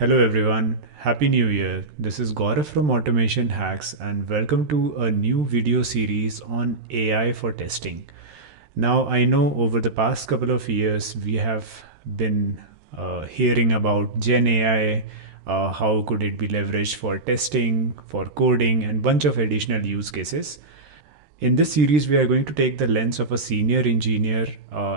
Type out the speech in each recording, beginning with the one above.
Hello everyone, Happy New Year. This is Gaurav from Automation Hacks and welcome to a new video series on AI for testing. Now, I know over the past couple of years we have been hearing about Gen AI, how could it be leveraged for testing, for coding, and bunch of additional use cases. In this series, we are going to take the lens of a senior engineer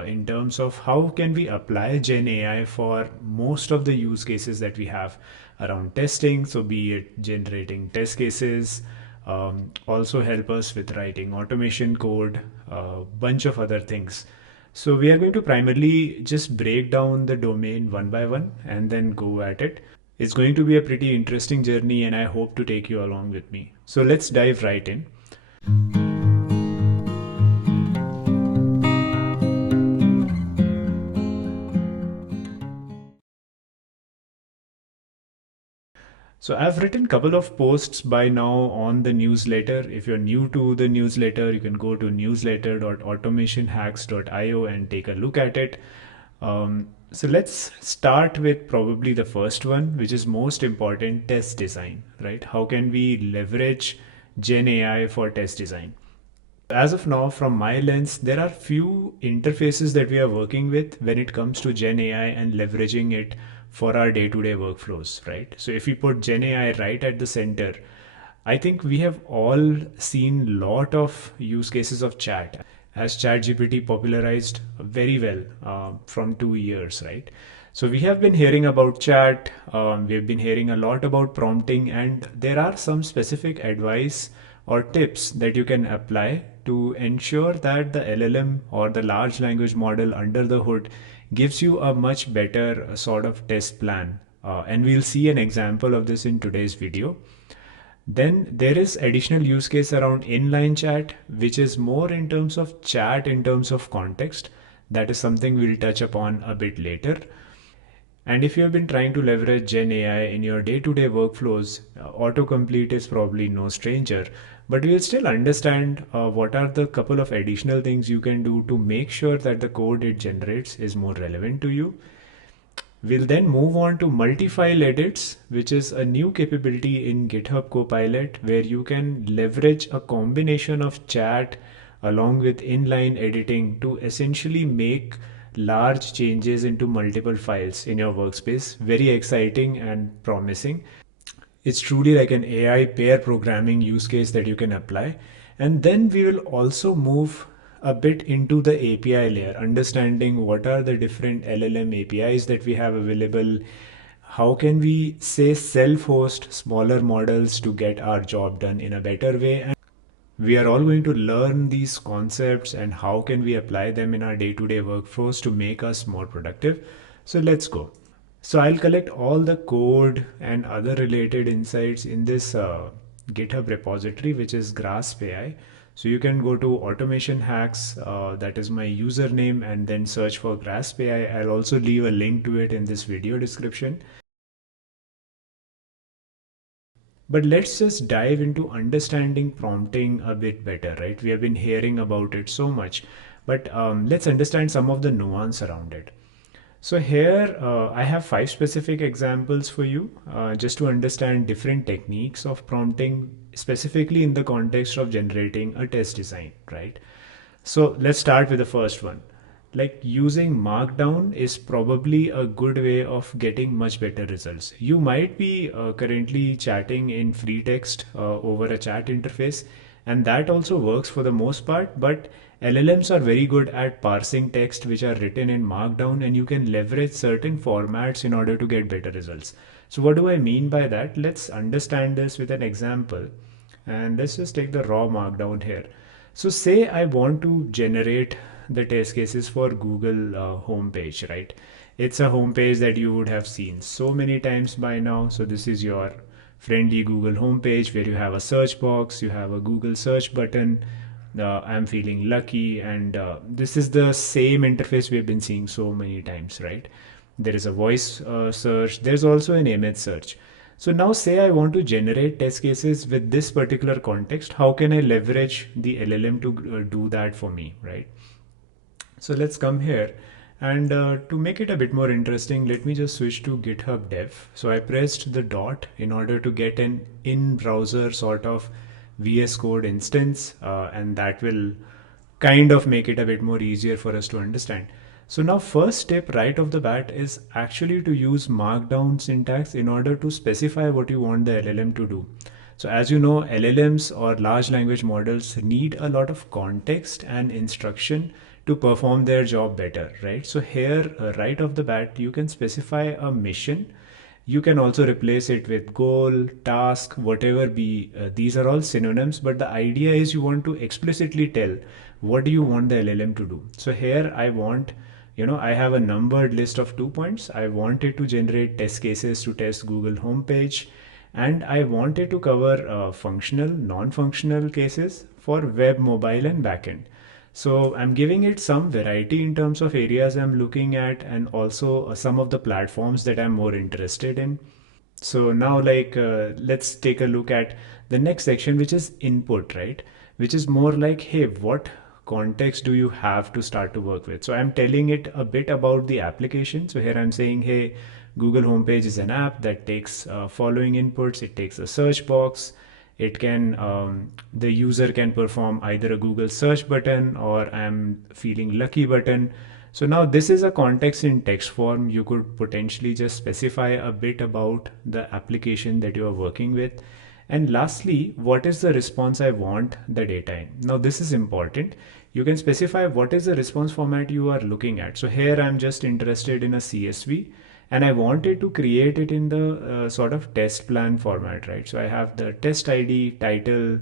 in terms of how can we apply Gen AI for most of the use cases that we have around testing. So be it generating test cases, also help us with writing automation code, a bunch of other things. So we are going to primarily just break down the domain one by one and then go at it. It's going to be a pretty interesting journey and I hope to take you along with me. So let's dive right in. So I've written a couple of posts by now on the newsletter. If you're new to the newsletter, you can go to newsletter.automationhacks.io and take a look at it. So let's start with probably the first one, which is most important, test design, right? How can we leverage Gen AI for test design? As of now, from my lens, there are few interfaces that we are working with when it comes to Gen AI and leveraging it for our day-to-day workflows, right? So if we put Gen AI right at the center, I think we have all seen lot of use cases of chat as ChatGPT popularized very well from 2 years, right? So we have been hearing about chat, we've been hearing a lot about prompting, and there are some specific advice or tips that you can apply to ensure that the LLM or the large language model under the hood gives you a much better sort of test plan. And we'll see an example of this in today's video. Then there is additional use case around inline chat, which is more in terms of chat in terms of context. That is something we'll touch upon a bit later. And if you have been trying to leverage Gen AI in your day-to-day workflows, autocomplete is probably no stranger. But we'll still understand what are the couple of additional things you can do to make sure that the code it generates is more relevant to you. We'll then move on to multi-file edits, which is a new capability in GitHub Copilot where you can leverage a combination of chat along with inline editing to essentially make large changes into multiple files in your workspace. Very exciting and promising. It's truly like an AI pair programming use case that you can apply. And then we will also move a bit into the API layer, understanding what are the different LLM APIs that we have available. How can we say self-host smaller models to get our job done in a better way? And we are all going to learn these concepts and how can we apply them in our day-to-day workflows to make us more productive. So let's go. So I'll collect all the code and other related insights in this GitHub repository, which is Grasp AI. So you can go to Automation Hacks, that is my username, and then search for Grasp AI. I'll also leave a link to it in this video description. But let's just dive into understanding prompting a bit better, right? We have been hearing about it so much, but let's understand some of the nuance around it. So here I have 5 specific examples for you just to understand different techniques of prompting specifically in the context of generating a test design, right? So let's start with the first one. Like using Markdown is probably a good way of getting much better results. You might be currently chatting in free text over a chat interface, and that also works for the most part, but LLMs are very good at parsing text which are written in Markdown, and you can leverage certain formats in order to get better results. So what do I mean by that? Let's understand this with an example, and let's just take the raw Markdown here. So say I want to generate the test cases for Google homepage, right? It's a homepage that you would have seen so many times by now. So this is your friendly Google homepage where you have a search box, you have a Google search button. I'm feeling lucky, and this is the same interface we've been seeing so many times, right? There is a voice search, there's also an image search. So now say I want to generate test cases with this particular context. How can I leverage the LLM to do that for me, right? So let's come here And to make it a bit more interesting, let me just switch to GitHub dev. So I pressed the dot in order to get an in-browser sort of VS Code instance, and that will kind of make it a bit more easier for us to understand. So now first step right off the bat is actually to use markdown syntax in order to specify what you want the LLM to do. So as you know, LLMs or large language models need a lot of context and instruction to perform their job better, right? So here, right off the bat, you can specify a mission. You can also replace it with goal, task, whatever be. These are all synonyms, but the idea is you want to explicitly tell what do you want the LLM to do. So here I want, I have a numbered list of 2 points. I want it to generate test cases to test Google homepage, and I want it to cover functional, non-functional cases for web, mobile, and backend. So I'm giving it some variety in terms of areas I'm looking at, and also some of the platforms that I'm more interested in. So now, let's take a look at the next section, which is input, right? Which is more like, hey, what context do you have to start to work with? So I'm telling it a bit about the application. So here I'm saying, hey, Google homepage is an app that takes following inputs. It takes a search box. It can the user can perform either a Google search button or I'm feeling lucky button. So now this is a context in text form. You could potentially just specify a bit about the application that you are working with. And lastly, what is the response I want the data in? Now this is important. You can specify what is the response format you are looking at. So here I'm just interested in a CSV, and I wanted to create it in the sort of test plan format, right? So I have the test ID, title,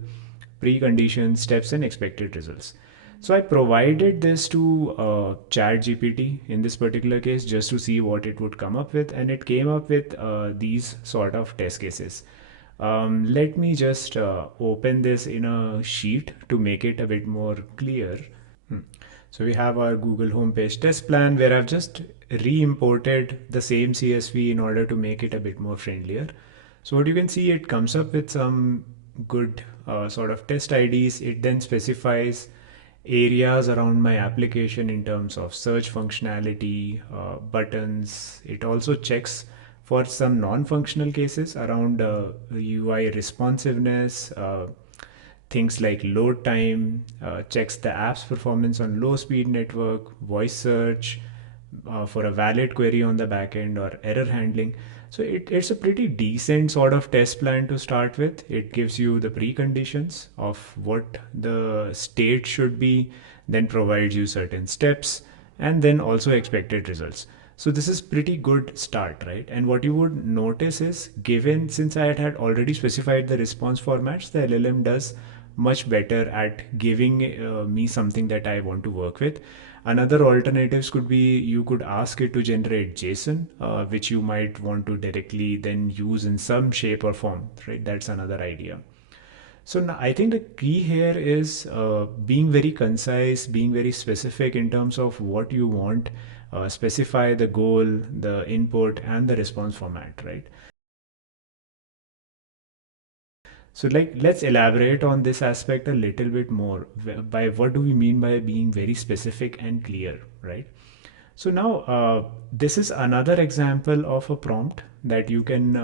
preconditions, steps, and expected results. So I provided this to Chat GPT in this particular case just to see what it would come up with, and it came up with these sort of test cases. Let me just open this in a sheet to make it a bit more clear. Hmm. So we have our Google homepage test plan where I've just re-imported the same CSV in order to make it a bit more friendlier. So what you can see, it comes up with some good sort of test IDs. It then specifies areas around my application in terms of search functionality, buttons. It also checks for some non-functional cases around UI responsiveness, things like load time, checks the app's performance on low speed network, voice search, for a valid query on the backend, or error handling. So it's a pretty decent sort of test plan to start with. It gives you the preconditions of what the state should be, then provides you certain steps, and then also expected results. So this is pretty good start, right? And what you would notice is, given since I had already specified the response formats, the LLM does much better at giving me something that I want to work with. Another alternatives could be you could ask it to generate JSON, which you might want to directly then use in some shape or form, right? That's another idea. So now I think the key here is being very concise, being very specific in terms of what you want, specify the goal, the input, and the response format, right? So let's elaborate on this aspect a little bit more. By what do we mean by being very specific and clear, right? So now this is another example of a prompt that you can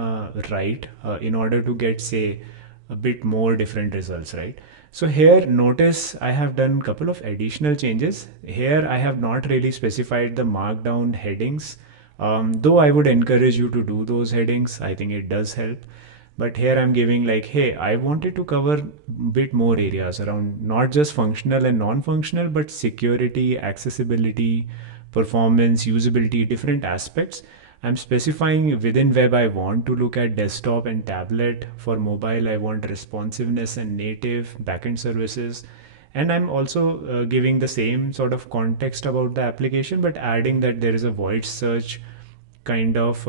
write in order to get, say, a bit more different results, right? So here notice I have done a couple of additional changes. Here I have not really specified the markdown headings, though I would encourage you to do those headings. I think it does help. But here I'm giving like, hey, I wanted to cover a bit more areas around not just functional and non-functional, but security, accessibility, performance, usability, different aspects. I'm specifying within web I want to look at desktop and tablet. For mobile, I want responsiveness and native backend services. And I'm also giving the same sort of context about the application, but adding that there is a voice search kind of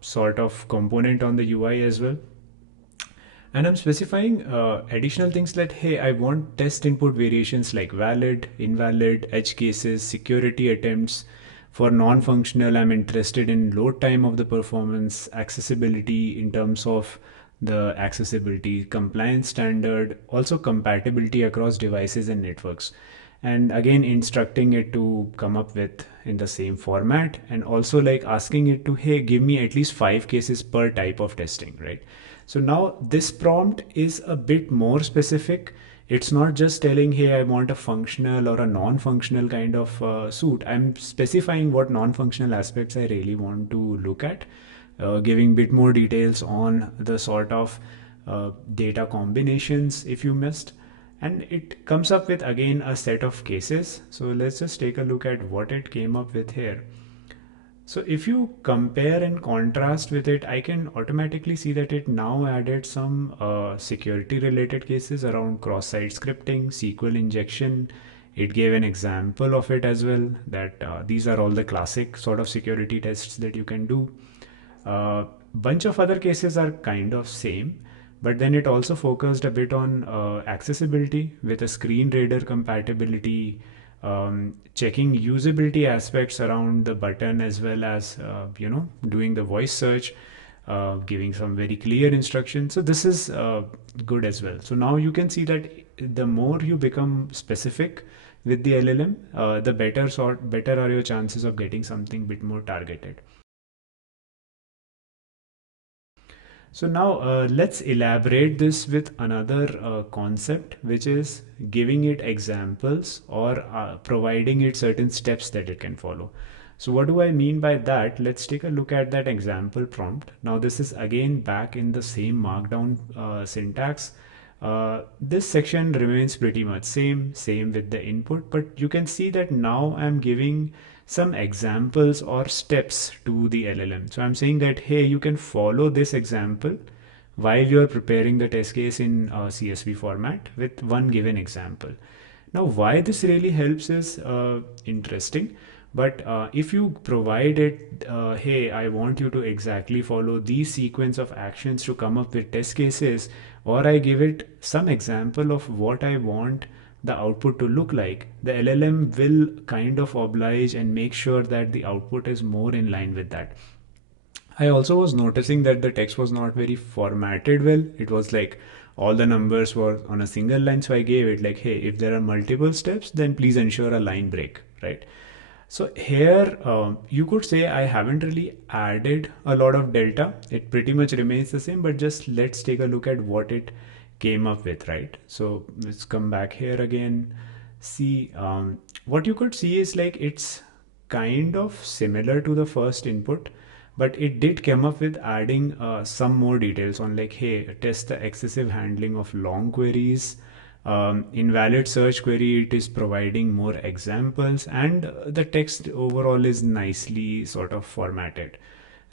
sort of component on the UI as well. And I'm specifying additional things like, hey, I want test input variations like valid, invalid, edge cases, security attempts. For non-functional, I'm interested in load time of the performance, accessibility in terms of the accessibility compliance standard, also compatibility across devices and networks. and again instructing it to come up with in the same format, and also like asking it to, hey, give me at least 5 cases per type of testing, right? So now this prompt is a bit more specific. It's not just telling, hey, I want a functional or a non-functional kind of suit. I'm specifying what non-functional aspects I really want to look at, giving bit more details on the sort of data combinations if you missed, and it comes up with again a set of cases. So let's just take a look at what it came up with here. So if you compare and contrast with it, I can automatically see that it now added some security related cases around cross-site scripting, SQL injection. It gave an example of it as well, that these are all the classic sort of security tests that you can do. Bunch of other cases are kind of same, but then it also focused a bit on accessibility with a screen reader compatibility, checking usability aspects around the button, as well as doing the voice search, giving some very clear instructions. So this is good as well. So now you can see that the more you become specific with the LLM, the better are your chances of getting something bit more targeted. So now let's elaborate this with another concept, which is giving it examples or providing it certain steps that it can follow. So what do I mean by that? Let's take a look at that example prompt. Now this is again back in the same markdown syntax. This section remains pretty much same with the input, but you can see that now I'm giving some examples or steps to the LLM. So I'm saying that, hey, you can follow this example while you're preparing the test case in CSV format with one given example. Now, why this really helps is interesting. But if you provide it, hey, I want you to exactly follow these sequence of actions to come up with test cases, or I give it some example of what I want the output to look like, the LLM will kind of oblige and make sure that the output is more in line with that. I also was noticing that the text was not very formatted well. It was like all the numbers were on a single line. So I gave it like, hey, if there are multiple steps, then please ensure a line break, right? So here you could say I haven't really added a lot of delta. It pretty much remains the same, but just let's take a look at what it came up with, right? So let's come back here again. See, what you could see is like it's kind of similar to the first input, but it did come up with adding some more details on like, hey, test the excessive handling of long queries. Invalid search query, it is providing more examples, and the text overall is nicely sort of formatted,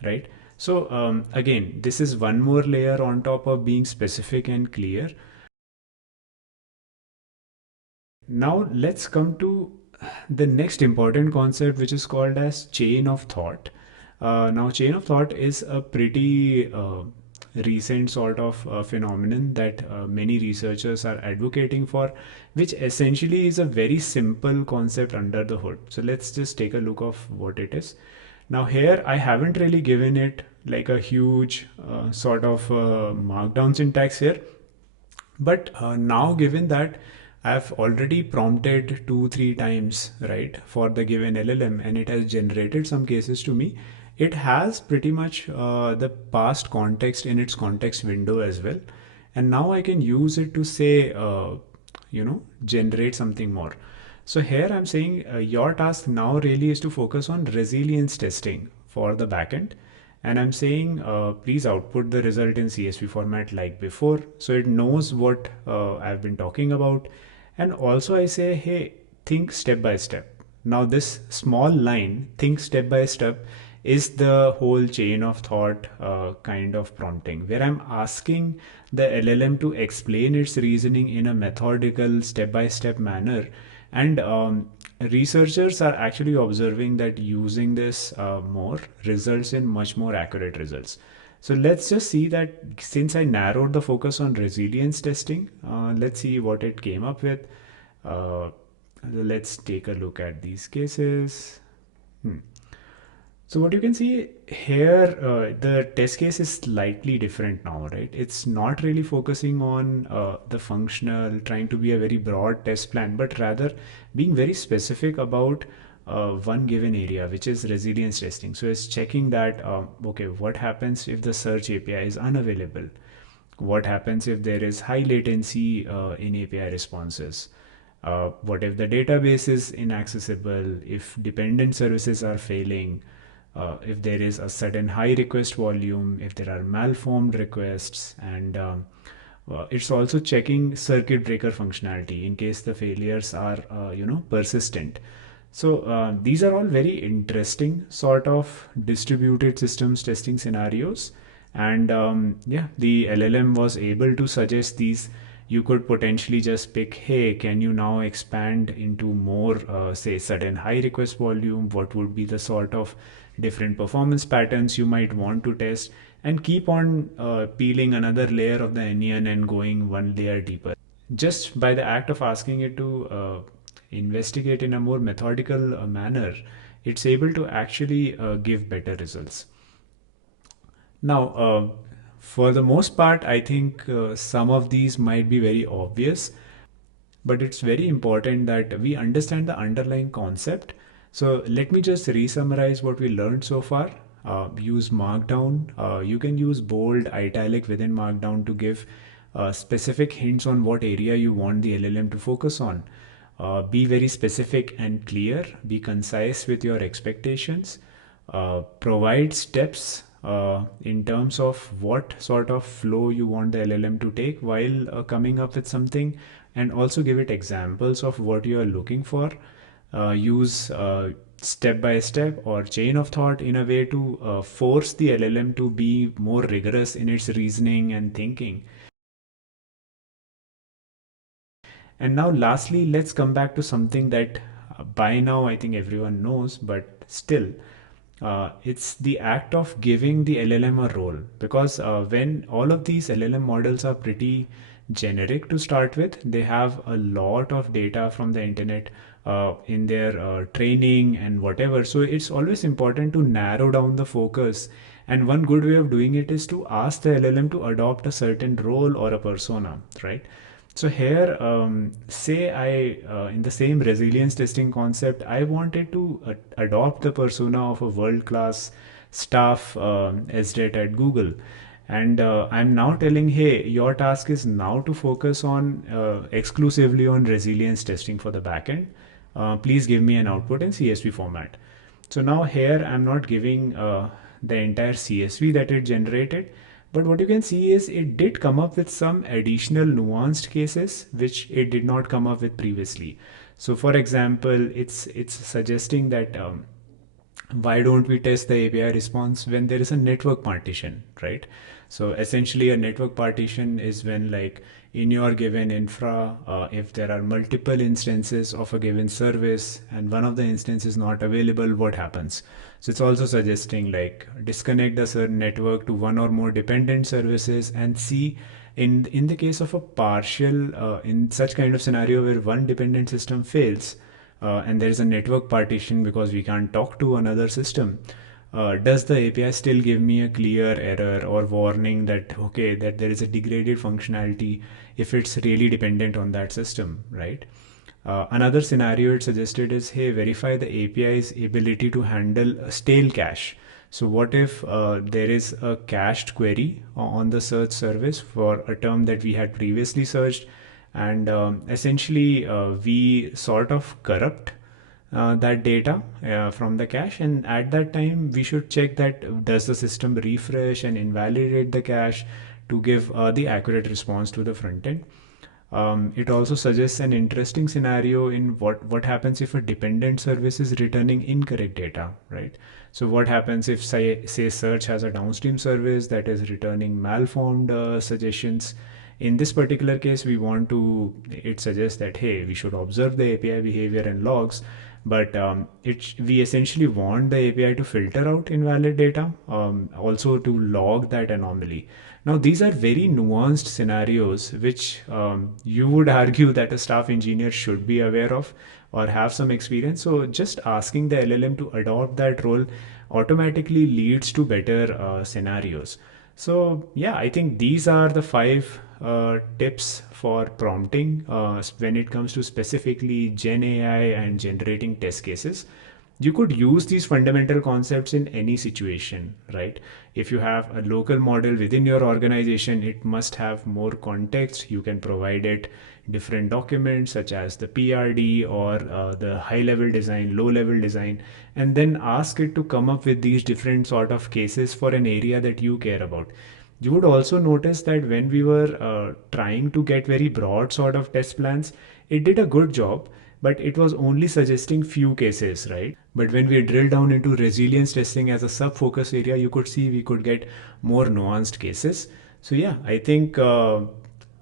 right? So again, this is one more layer on top of being specific and clear. Now let's come to the next important concept, which is called as chain of thought. Now chain of thought is a pretty recent sort of phenomenon that many researchers are advocating for, which essentially is a very simple concept under the hood. So let's just take a look of what it is. Now here I haven't really given it like a huge sort of markdown syntax here, but now given that I've already prompted 2-3 times, right, for the given LLM, and it has generated some cases to me, it has pretty much the past context in its context window as well. And now I can use it to say, generate something more. So here I'm saying your task now really is to focus on resilience testing for the backend. And I'm saying please output the result in CSV format like before, so it knows what I've been talking about. And also I say, hey, think step by step. Now this small line, think step by step, is the whole chain of thought kind of prompting, where I'm asking the LLM to explain its reasoning in a methodical step by step manner. And researchers are actually observing that using this more results in much more accurate results. So let's just see that since I narrowed the focus on resilience testing, let's see what it came up with. Uh, let's take a look at these cases. Hmm. So what you can see here, the test case is slightly different now, right? It's not really focusing on the functional, trying to be a very broad test plan, but rather being very specific about one given area, which is resilience testing. So it's checking that, okay, what happens if the search API is unavailable? What happens if there is high latency in API responses? What if the database is inaccessible? If dependent services are failing? If there is a sudden high request volume, if there are malformed requests, and it's also checking circuit breaker functionality in case the failures are persistent. So these are all very interesting sort of distributed systems testing scenarios, and yeah, the LLM was able to suggest these. You could potentially just pick, hey, can you now expand into more, say, sudden high request volume? What would be the sort of different performance patterns you might want to test, and keep on peeling another layer of the onion and going one layer deeper. Just by the act of asking it to investigate in a more methodical manner, it's able to actually give better results. Now, for the most part, I think some of these might be very obvious, but it's very important that we understand the underlying concept. So let me just re-summarize what we learned so far. Use Markdown. You can use bold, italic within Markdown to give specific hints on what area you want the LLM to focus on. Be very specific and clear. Be concise with your expectations. Provide steps in terms of what sort of flow you want the LLM to take while coming up with something, and also give it examples of what you are looking for. Use step by step or chain of thought in a way to force the LLM to be more rigorous in its reasoning and thinking. And now, lastly, let's come back to something that by now I think everyone knows, but still, it's the act of giving the LLM a role. Because when all of these LLM models are pretty generic to start with, they have a lot of data from the internet in their training and whatever. So it's always important to narrow down the focus. And one good way of doing it is to ask the LLM to adopt a certain role or a persona, right? So here, say in the same resilience testing concept, I wanted to adopt the persona of a world-class staff SDET at Google. And I'm now telling, hey, your task is now to focus on exclusively on resilience testing for the backend. Please give me an output in CSV format. So now here I'm not giving the entire CSV that it generated, but what you can see is it did come up with some additional nuanced cases which it did not come up with previously. So for example, it's suggesting that why don't we test the API response when there is a network partition, right? So essentially a network partition is when, like, in your given infra, if there are multiple instances of a given service and one of the instances is not available, what happens? So it's also suggesting, like, disconnect the certain network to one or more dependent services and see in the case of a partial in such kind of scenario where one dependent system fails, and there is a network partition because we can't talk to another system, does the API still give me a clear error or warning that, okay, that there is a degraded functionality if it's really dependent on that system, right? Another scenario it suggested is, hey, verify the API's ability to handle a stale cache. So what if there is a cached query on the search service for a term that we had previously searched, and essentially we sort of corrupt that data from the cache, and at that time we should check that does the system refresh and invalidate the cache to give the accurate response to the front end. It also suggests an interesting scenario in what happens if a dependent service is returning incorrect data, right? So what happens if, say search has a downstream service that is returning malformed suggestions? In this particular case, we want to, it suggests that, hey, we should observe the API behavior and logs, but we essentially want the API to filter out invalid data, also to log that anomaly. Now, these are very nuanced scenarios which you would argue that a staff engineer should be aware of or have some experience. So just asking the LLM to adopt that role automatically leads to better scenarios. So yeah, I think these are the five tips for prompting when it comes to specifically Gen AI and generating test cases. You could use these fundamental concepts in any situation, right? If you have a local model within your organization, it must have more context. You can provide it different documents such as the PRD or the high level design, low level design, and then ask it to come up with these different sort of cases for an area that you care about. You would also notice that when we were trying to get very broad sort of test plans, it did a good job, but it was only suggesting few cases, right? But when we drill down into resilience testing as a sub focus area, you could see we could get more nuanced cases. So yeah, I think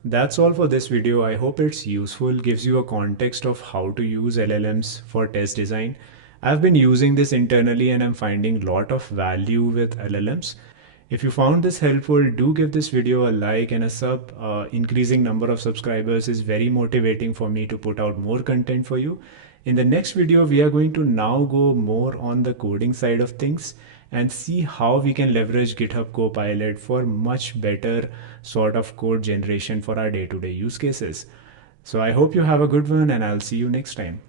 that's all for this video. I hope it's useful, gives you a context of how to use LLMs for test design. I've been using this internally and I'm finding a lot of value with LLMs. If you found this helpful, do give this video a like and a sub. Increasing number of subscribers is very motivating for me to put out more content for you. In the next video, we are going to now go more on the coding side of things and see how we can leverage GitHub Copilot for much better sort of code generation for our day-to-day use cases. So I hope you have a good one and I'll see you next time.